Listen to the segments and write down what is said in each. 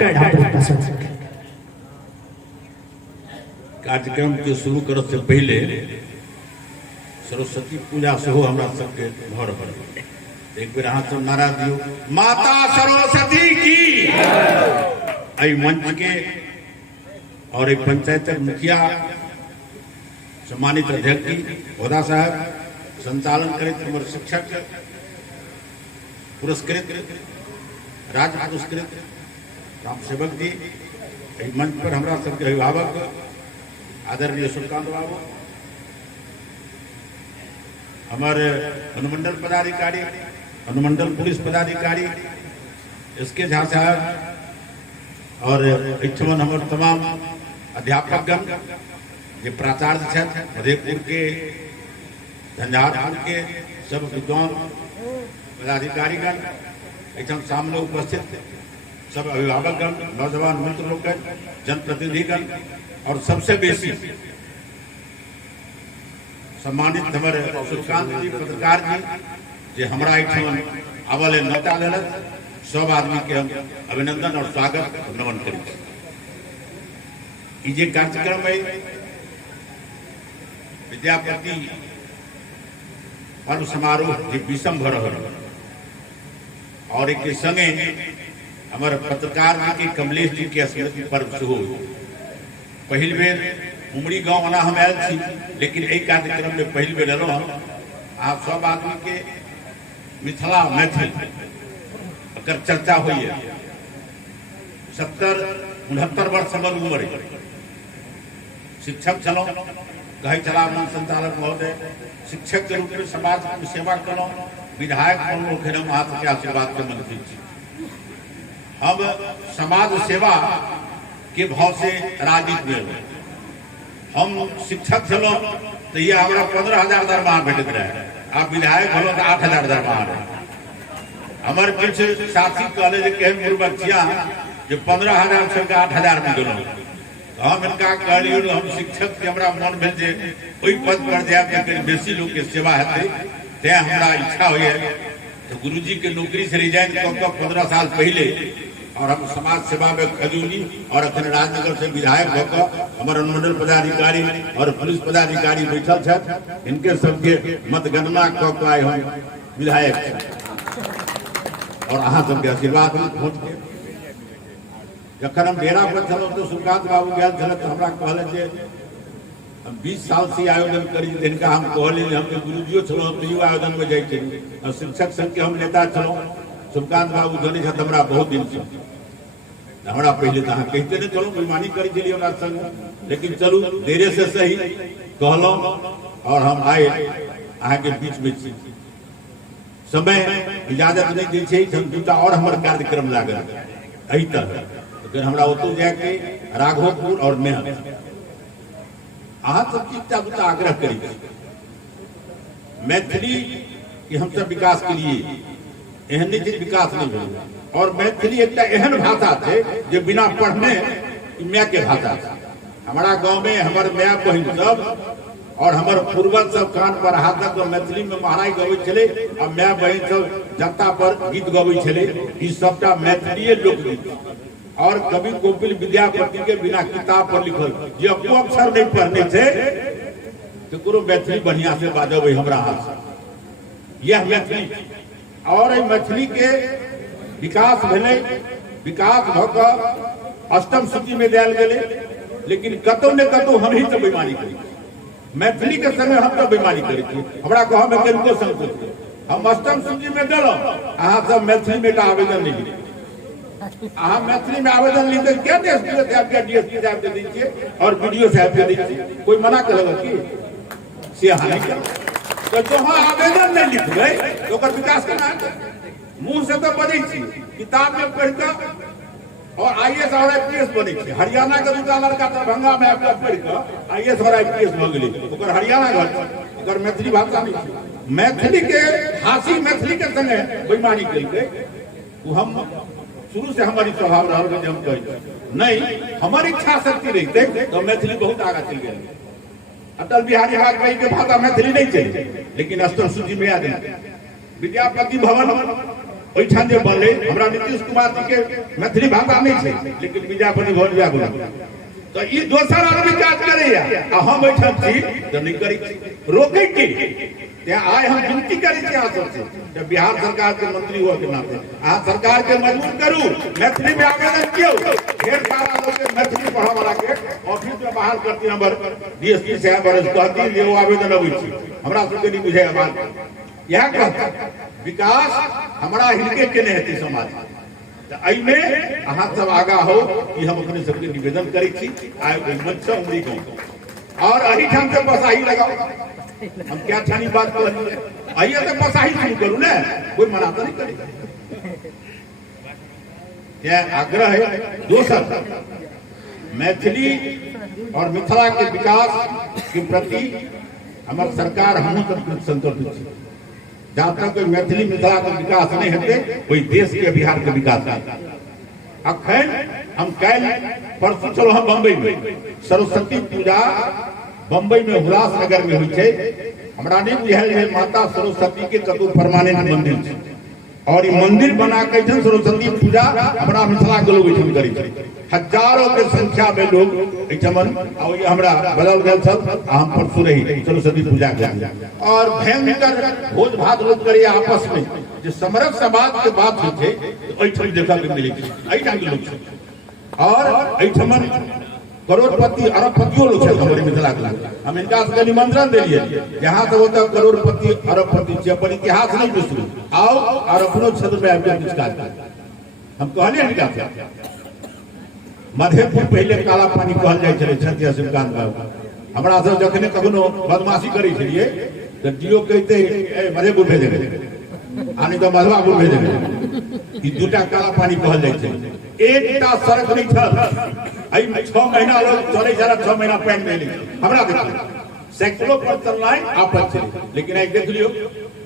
Doctor प्रसाद कार्यक्रम के शुरू करत से पहले सरस्वती पूजा से हो हमरा सबके घर पर एक बेर अहाँ सब नारा दियो, माता सरस्वती की। आई मंच के और एक पंचायत मुखिया सम्मानित अध्यक्ष जी होदा साहब, संचालन करे हमारे शिक्षक पुरस्कृत राज्य पुरस्कृत राम सेवक जी, मंच पर हमारा सबके अभिभावक आदरणीय सुल्तान बाबू, हमारे अनुमंडल पदाधिकारी, अनुमंडल पुलिस पदाधिकारी इसके झा साहब और इच्छुमन हमारे तमाम अध्यापकगण, ये प्राचार्य मधेपुर के, झंझारपुर के सब विद्वान पदाधिकारीगण, एकदम सामने उपस्थित सब अभिभावकगण, नौजवान मित्र लोगन, जनप्रतिनिधिगण और सबसे बेसी सम्मानित हमारे सुल्तान जी पत्रकार जी जे हमारा एक अवल नौता ललत, सब आदमी के हम अभिनंदन और स्वागत नमन करें। ये कार्यक्रम में विद्यापति पर्व समारोह जे विषम भर और एक संगे हमारे पत्रकार जी के कमलेश जी के स्मृति पर्व से हो। पहल बेर उमड़ी गांव आना हम आयल थी, लेकिन एक कार्यक्रम में पहल बेर रहो हम आप सब आदमी के मिथिला मैथिल अगर चर्चा हुई है। 70-69 वर्ष हमर उम्र, शिक्षक चलो कहे चला मन संचालक महोदय, शिक्षक के रूप में समाज की सेवा करो, विधायक बनों हाथ के आशीर्वाद के मंत्री। हम समाज सेवा के भाव से राजनीति में हम शिक्षक चलो तो ये हमारा 15,000 दरमाहा भेटत रहे, आप विधायक भलो तो 8,000 दरमाहा रहे। हमारे कुछ साथी कॉलेज के बच्चिया जो 15,000 से 8,000 में गलो, हम इनका कहलिए हम शिक्षक के हमारा मन भेल जे ओई पद पर जाए तो बेसी लोग के सेवा हेतै, ते हमारा इच्छा हुई है। तो गुरुजी के नौकरी से रिजाइन कर 15 साल पहले और हम समाज सेवा में खजूली और अखन राजनगर से विधायक होकर हमारे अनुमंडल पदाधिकारी और पुलिस पदाधिकारी बैठल छथि, इनके सबके मतगणना कऽ आए हम विधायक और अहाँ सबके आशीर्वाद वोट के। जखन हम डेरा पर छलहुँ तो सुकांत बाबू गेल छल तो हमरा कहले जे 20 साल से आयोजन करी, जिनका हम कहलिए हम गुरुजियो छलहुँ तो आयोजन में जाइ छली, शिक्षक संघ के हम नेता छलहुँ। सुकांत बाबू जानी छथि हमरा बहुत दिन से, हमारा पहले तो कहते नहीं चलो बेईमानी करी चलिए हमारा संग, लेकिन चलू देरे से सही कहलों और हम आए अहाँ के बीच में। समय इजाजत नहीं दी दूटा और हमारे कार्यक्रम लागल एहि तरह, लेकिन हमरा ओतौ जाके राघोपुर और मेहर अहाँ सब दूटा आग्रह करी, मैथिली के हम सब विकास के लिए एहन नहीं विकास नहीं भेल, और मैथिली एक एहन भाषा थे जो बिना पढ़ने माय के भाषा था। हमारा गांव में हमारे माय बहन सब और हमारे पूर्वज सब कान पर हाथ तक मैथिली में महाराज गवे चले और माय बहन सब जनता पर गीत गवे चले। ई सबटा मैथिली लोकगीत और कवि कोकिल विद्यापति के बिना किताब पर लिखल जे एको अक्षर नहीं पढ़ने थे तो करो मैथिली बढ़िया से बाजबे हमरा हाथ। यह मैथिली और मैथिली के विकास भेले, विकास भऽ अष्टम सूची में दिया गए, लेकिन कतौ ने कतौ हम ही तो बेईमानी करी, मैथिली के संगे हम तो बेईमानी करी थी। हमरा कह में किनको संकोच, हम अष्टम सूची में दिलों, अहाँ सब मैथिली में का आवेदन नहीं लिखे, अहाँ मैथिली में आवेदन लिखे क्या डीएसपी साहब के डीएसपी साहब के दीजिए और वीडियो साहब के दीजिए, कोई मना करेगा कि से हानि कर तो हाँ आवेदन नहीं लिख गए तो विकास करना मुंह से तो बनी थी, किताब में पढ़कर और आईएएस और आईपीएस बनी थी। हरियाणा का दूसरा लड़का दरभंगा में पढ़कर आईएएस और आईपीएस बन गई, हरियाणा घर मैथिली भाषा नहीं थी। मैथिली के हासी मैथिली के संगे बेईमानी करी गई। वो हम शुरू से हमारी स्वभाव रहा जब हम कही नहीं हमारी इच्छा शक्ति रही तो मैथिली बहुत आगे चल गई। अटल बिहारी वाजपेयी के भाषा मैथिली नहीं चली, लेकिन अष्टम सूची में आ गई। विद्यापति भवन ओइठान जे बनले हमरा नीतीश कुमार जी के मैथिली भाषा नहीं है, लेकिन विद्यापति भवन व्याग तो ई दोसर आदमी काज करैया आ हम ओइठान छी तो नहीं करी रोकै के ત્યાં आए हम विनती करी छी अहाँ सबसे जब बिहार सरकार के मंत्री हुआ के नाते अहाँ सरकार के मजबूर करू मैथिली में आवेदन कियो ढेर सारा लोग के मैथिली पढ़ा वाला के ऑफिस में बहाल करती हमर डीएसपी साहब बरस कहती जे वो आवेदन अबै छी हमरा सबके नहीं बुझाय बात यह कहता विकास हमरा हिनके केने हेतै समाज त एहि में अहाँ सब आगा हो कि हम अपने सबके निवेदन करै छी आइ ओइ मंच से उमरी गई और अही ठाम से बसाही लगाओ हम क्या ठानी बात कर आइए तो बसाही शुरू करूं ना कोई मना तो नहीं करे यह आग्रह है दोसर मैथिली और मिथिला के विकास के प्रति हमार सरकार हम संतुष्ट है जहां तक कोई मैथिली मिथिला के विकास नहीं होते कोई देश के बिहार के विकास नहीं अखन हम कल परसों चलो हम बम्बई में सरस्वती पूजा बम्बई में उल्लासनगर में हुई है हमरा नहीं बुझायल है माता सरस्वती के कतौ परमानेंट मंदिर है और ये मंदिर बना के सरस्वती पूजा हमरा मिथिला के लोग एठम करै छै हजारों के संख्या में लोग एठमन और ये हमरा बदल गेल सब हम परसों रही सरस्वती पूजा के और भयंकर भोज भात लोग करे आपस में जो समरस समाज के बात होय छै एठम देखा के मिले छै एठम के लोग छै और एठमन करोड़पति अरबपतियों लोग हैं हमारे मिथिला के हम इनका से निमंत्रण दिलिए जहां से होता करोड़पति अरबपति से अपन इतिहास नहीं बिसरू आओ और अपनो क्षेत्र में आके कुछ कार्य हम कहले इनका से मधेपुर पहले काला पानी कहल जाय छले छतिया सिमकान बाबू हमरा सब जखने कखनो बदमाशी करै छलिए त जियो कहते ए मधेपुर भेज दे आनी तो मधवापुर भेज दे ई दूटा काला पानी कहल जाय छै एकटा सड़क नहीं था आई 6 महीना लोग चले जरा 6 महीना पैन में हमरा देखो सैकड़ों पर चलना आपस से लेकिन आई देख लियो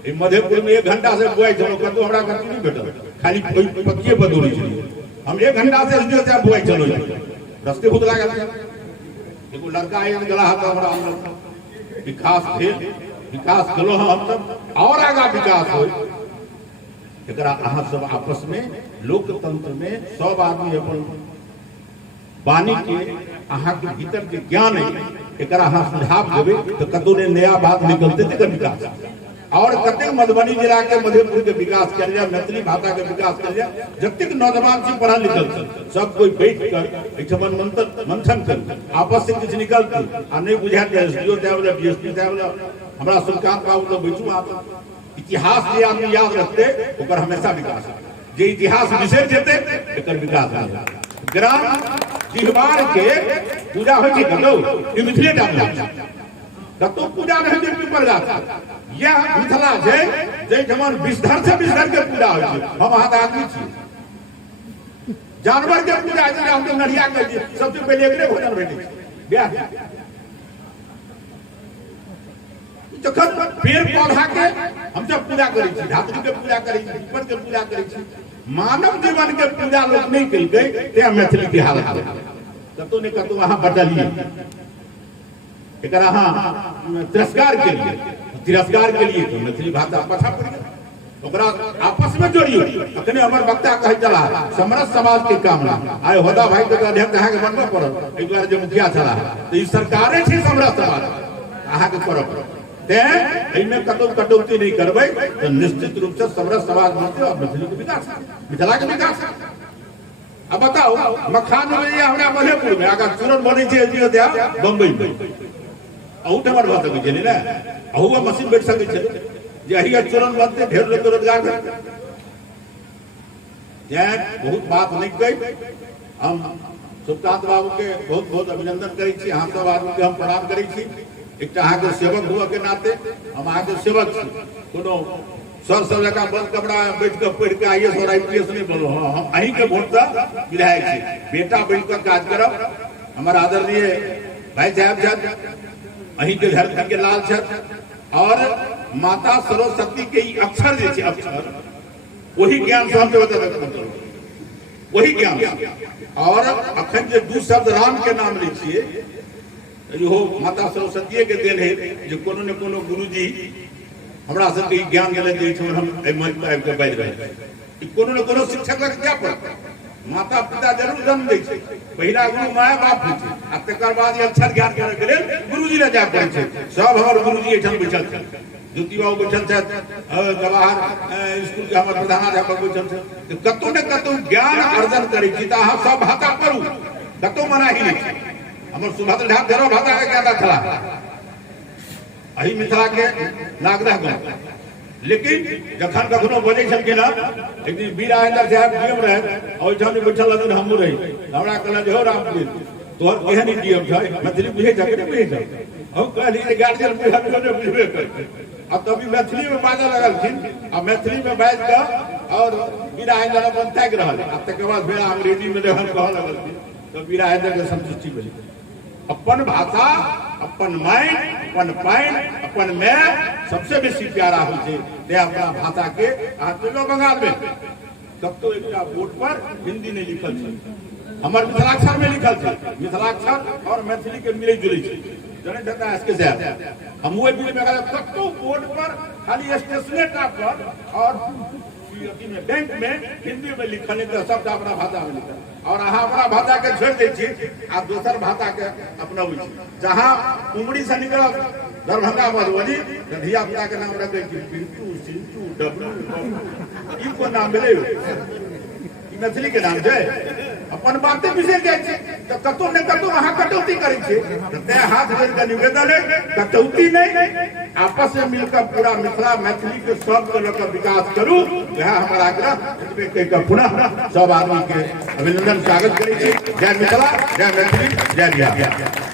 ई मधेपुर में 1 घंटा से बुआई चलो कतो हमरा कति नहीं भेटल खाली कोई पक्के बदोरी छै हम 1 घंटा से जो जा बुआई चलो रास्ते बहुत लागल एगो लड़का आयल गला हाथ हमरा विकास कलो हम सब और आगा विकास हो एकरा अहाँ सब आपस में लोकतंत्र में सब आदमी अपन वाणी के अहाँ के भीतर के ज्ञान है एकरा अहाँ सुझाव देबे तो कतौ ने नया बात निकलते थे विकास और कते मधुबनी जिला के मधेपुर के विकास कर लिया मैथिली भाषा के विकास कर लिया जब नौजवान से पढ़ा लिखल सब कोई बैठ कर एठमन मंथन कर आपस से कुछ निकलते आ नहीं बुझाते एसडीओ साहब डीएसपी साहब हमरा सुल्तान बाबू तो बैठू आप इतिहास जे आदमी याद रखते ओकर हमेशा विकास जे इतिहास बिसर जेते एकर विकास नहीं ग्राम तिहवार के पूजा होय छै कतौ ई मिथिले टा में कतौ पूजा नहीं होय छै पर जाता यह मिथिला छै जे जमन विषधर से विषधर के पूजा होय छै हम हाथ आदमी छी जानवर के पूजा छै हम तो नढ़िया के सबसे पहले एकरे भोजन भेटै छै ब्याह जखन पेड़ पौधा के हम सब पूजा करै छी धातु के पूजा करै छी पीपल के पूजा करै छी मानव जीवन के पूजा लोग नहीं कलकै ते मैथिली के हालत कतौ ने कतौ अहाँ बदलिए एकरा अहाँ तिरस्कार के लिए तो मैथिली भाषा पछा पड़ गई ओकरा आपस में जोड़ियो अखने हमर वक्ता कहे चला समरस समाज के कामना आय होदा भाई के अध्यक्ष अहाँ के बनबे पड़ल एहि दुआरे जे मुखिया चला तो ई सरकारे छै समरस समाज अहाँ के करब इनमें कटौती नहीं करबै तो निश्चित रूप से समरस समाज बनते और मैथिली के विकास मिथिला के विकास अब बताओ मखान में हमरा मधेपुर में अगर चूरन बने छै अयोध्या बम्बई में अहू ठमर भऽ सकै छै ने अहू मशीन बैठ सकै छै जे अहिया चूरन बनते ढेर लोग रोजगार भेटतै बहुत बात नहीं कही हम सुल्तान बाबू के बहुत बहुत अभिनंदन करै छी अहाँ सब आदमी के हम प्रणाम करै छी एक अहाँ के सेवक हुआ के नाते हम अहाँ के सेवक छी कोनो सर सब जगह बंद कपड़ा बैठ के पढ़ के आईएएस और आईपीएस नहीं बोलो हम अहीं के वोट से विधायक छी बेटा बैठ कर काज करब हमारा आदरणीय भाई साहब छथि अहीं के धरती के लाल छथि और माता सरस्वती के अक्षर जे छै अक्षर वही ज्ञान से हम बता वही ज्ञान और अखन जे दू शब्द राम के नाम लै छियै इहो माता सरस्वती के देन है जो कोनो ने कोनो गुरुजी हमरा सबके ज्ञान गेलै जे हम एहि मंच पर आबि के बाजि रहे कोनो न कोनो शिक्षक लग क्या पड़ता माता पिता जरूर जन्म दै छै पहिला गुरु माय बाप होइ छै आ तकर बाद अक्षर ज्ञान करे के लेल गुरुजी लग जाय पड़ै छै सब हमर गुरुजी एठाम बैठल छै ज्योति बाबू बैठल छथि जवाहर स्कूल के हमर प्रधानाध्यापक बैठल छथि कतौ न कतौ ज्ञान अर्जन करै छी त अहाँ सब भाषा पढ़ू कतौ मनाही नहि छै हमर सुभद्र ढाक धरो भाषा के ज्ञाता छला अही मिथिला के नागरह गाँव लेकिन जखन कखनो बजै छलखिन एक दिन वीर राजेंद्र साहब डीएम रहे ओहिठाम बैठल रहथिन हमहूँ रही हमरा कहलनि हो रामपुर तोहर केहन डीएम छै मैथिली बुझै छै कि नहि बुझै छै हम कहलियै जे गार्जियन बुझबे नहि बुझबे करतै अब तभी मैथिली में बाजऽ लगलखिन आ मैथिली में बाजि कऽ और वीर राजेंद्र अपन ताकि रहल आ तकर बाद फेर अंग्रेजी में जखन कहऽ लगलखिन तऽ वीर राजेंद्र के संतुष्टि भेलै अपन भाषा अपन माइन अपन पाइन अपन माय सबसे बेसी प्यारा होइ छै ते अपना भाषा के अहाँ चलो बंगाल में तब तो एक बोर्ड पर हिंदी नहीं लिखल छै हमर मिथिलाक्षर में लिखल छै मिथिलाक्षर और मैथिली के मिलै जुलै छै जने जता इसके साथ हम वो भी में तब तो बोर्ड पर खाली स्टेशने टा पर और में बैंक में हिंदी में लिखल है शब्द अपना भाषा में लिखल और अहाँ अपना भाषा के छोड़ दै छी आ दोसर भाषा के अपनाबै छी जहाँ उमड़ी से निकल दरभंगा मधुबनी धिया पुता के नाम रखे छी पिंटू सिंटू डब्लू ई को नाम भेलै ई मैथिली के नाम छै अपन बाते बिसरि जाइ छै तऽ कतौ ने कतौ अहाँ कटौती करै छी तैं हाथ जोड़ के निवेदन है कटौती नहीं आपस में मिलकर पूरा मिथिला मैथिली के सबके लऽ कऽ विकास करू वह हमारा आग्रह एतबे कहि कऽ पुनः सब आदमी के अभिनंदन स्वागत करै छी जय मिथिला जय मैथिली जय बिहार।